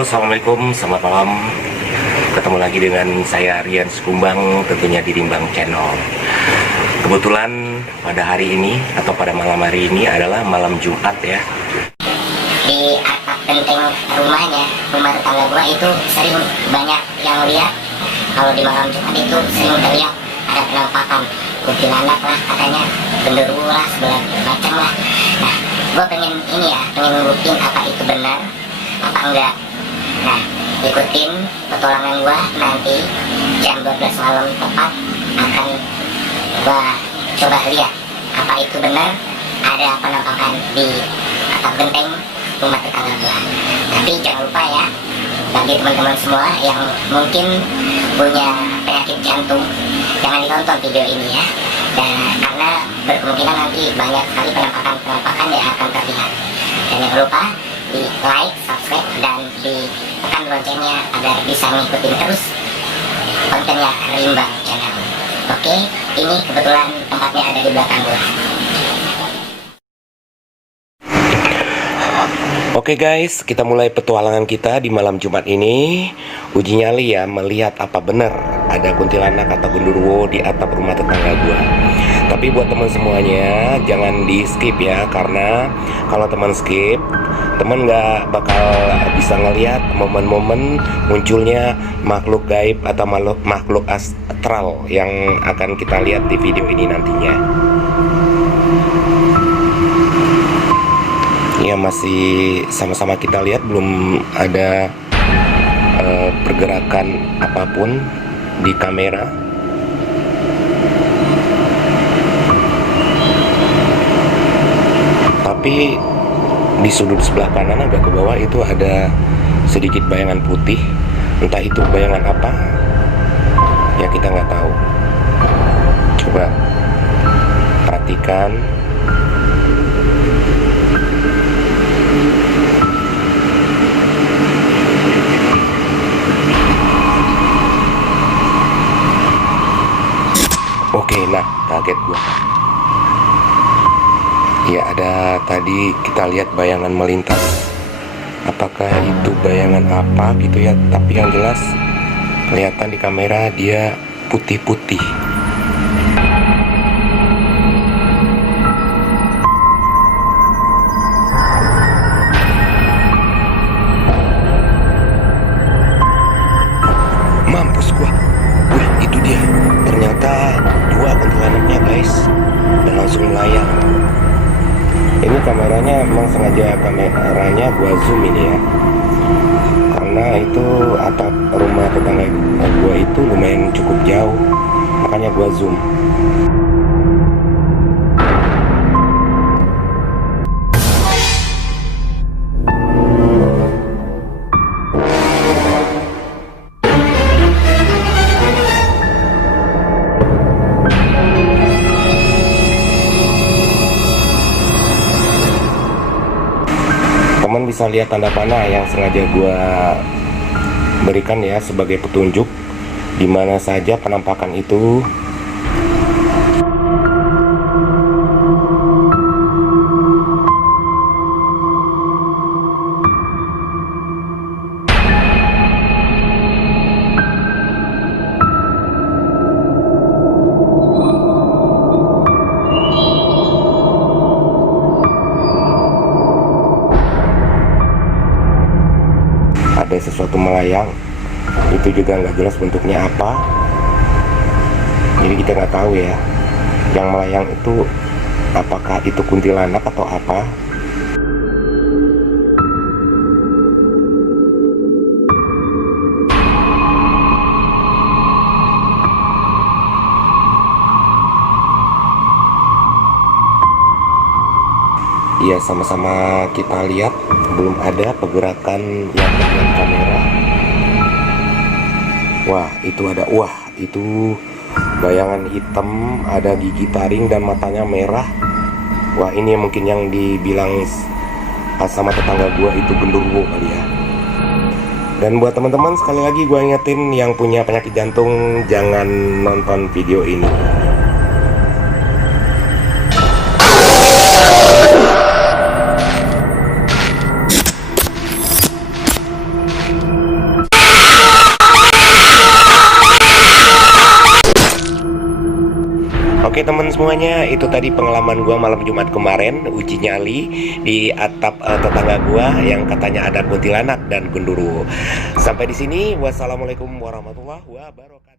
Halo, assalamualaikum, selamat malam. Ketemu lagi dengan saya Rian Sekumbang, tentunya di Rimbang Channel. Kebetulan pada hari ini atau pada malam hari ini adalah malam Jumat ya. Di atap genteng rumahnya, rumah tetangga gua itu sering banyak yang lihat kalau di malam Jumat itu sering terlihat ada penampakan kuntilanak lah, katanya genderuwo lah, segala macam lah. Nah, gua pengen ngebuktiin apa itu benar apa enggak. Nah, ikutin petualangan gua nanti jam 12 malam tepat akan gua coba lihat apa itu benar ada penampakan di atap genteng rumah tetangga gua. Tapi jangan lupa ya, bagi teman-teman semua yang mungkin punya penyakit jantung, jangan ditonton video ini ya. Dan karena berkemungkinan nanti banyak sekali penampakan yang akan terlihat. Dan jangan lupa di like, subscribe, dan ditekan loncengnya agar bisa ngikutin terus kontennya Rimbang Channel. Oke, ini kebetulan tempatnya ada di belakang gua. Oke guys, kita mulai petualangan kita di malam Jumat ini. Uji nyali ya, melihat apa benar ada kuntilanak atau genderuwo di atap rumah tetangga gua. Tapi buat teman semuanya, jangan di skip ya, karena kalau teman skip, teman nggak bakal bisa ngelihat momen-momen munculnya makhluk gaib atau makhluk astral yang akan kita lihat di video ini nantinya. Ya, masih sama-sama kita lihat, belum ada pergerakan apapun di kamera. Tapi di sudut sebelah kanan agak ke bawah itu ada sedikit bayangan putih. Entah itu bayangan apa, ya kita nggak tahu. Coba perhatikan. Oke, nah kaget gua. Ya, ada tadi kita lihat bayangan melintas. Apakah itu bayangan apa gitu ya? Tapi yang jelas kelihatan di kamera dia putih-putih. Mampus gua. Wih, itu dia. Ternyata dua kuntilanaknya guys, dan langsung melayang. Ini kameranya emang sengaja kameranya gua zoom ini ya, karena itu atap rumah tetangga gua itu lumayan cukup jauh, makanya gua zoom. Teman bisa lihat tanda panah yang sengaja gua berikan ya sebagai petunjuk di mana saja penampakan itu. Ada sesuatu melayang, itu juga nggak jelas bentuknya apa, jadi kita nggak tahu ya yang melayang itu apakah itu kuntilanak atau apa. Ya, sama-sama kita lihat belum ada pergerakan yang terlihat kamera. Wah, itu bayangan hitam, ada gigi taring dan matanya merah. Wah, ini mungkin yang dibilang sama tetangga gua itu genderuwo kali ya. Dan buat teman-teman, sekali lagi gua ingetin yang punya penyakit jantung, jangan nonton video ini. Oke teman semuanya, itu tadi pengalaman gua malam Jumat kemarin, uji nyali di atap tetangga gua yang katanya ada kuntilanak dan gundurwo. Sampai di sini, wassalamualaikum warahmatullahi wabarakatuh.